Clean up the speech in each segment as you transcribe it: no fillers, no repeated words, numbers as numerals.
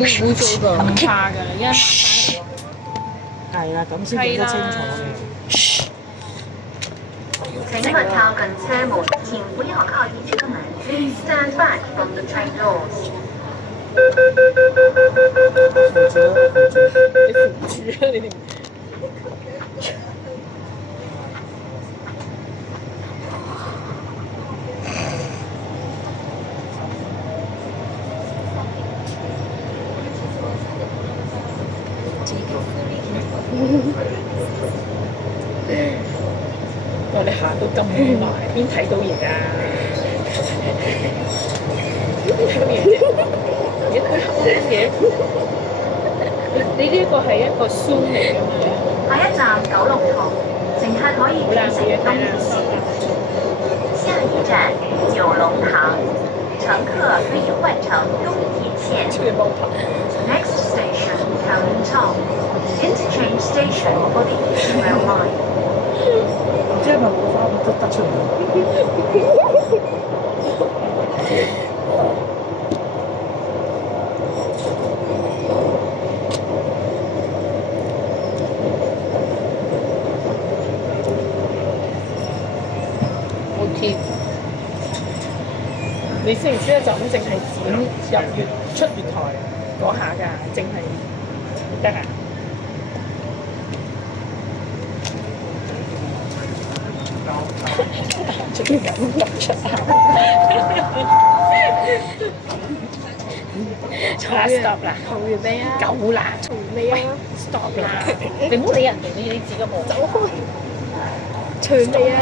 會做㗎。唔怕㗎，你一慢係啦，咁先影得清楚嘅。請勿靠近車門，請不要靠近車門。Please stand back from the train doors。你扶住啊！你哋。我哋行到咁埋，邊睇到嘢啊？邊睇到嘢啫？而家佢行緊嘢，你呢一個係一個 zoom 嚟㗎嘛？下一站九龍塘，乘客可以轉乘東鐵線。下一站九龍塘，乘客可以換乘東鐵線。Next station Kowloon Interchange station for the Eastern Rail Line。唔知係咪冇花得出嚟？好貼。你識唔識得就咁淨係剪入月出月台嗰下㗎？淨係得啊！仲要咁入出口。Stop 啦！嘈完未啊？夠啦！嘈完未啊！Stop 啦！你唔好理人哋，你自己冇。走開！嘈完未啊？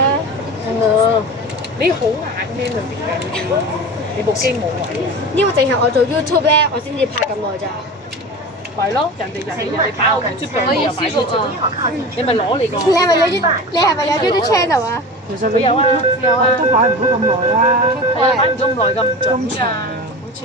你好硬咩裏邊嘅？你部機冇位。呢個淨係我做 YouTube 咧，我先至拍咁耐咋。咪咯，人哋擺我 YouTube 嘅，你又擺 YouTube，你咪攞你個。你係咪有 YouTube channel 啊？其實你有啊，都擺唔到咁耐啦。係啊，擺唔到咁耐㗎，唔準㗎，好似。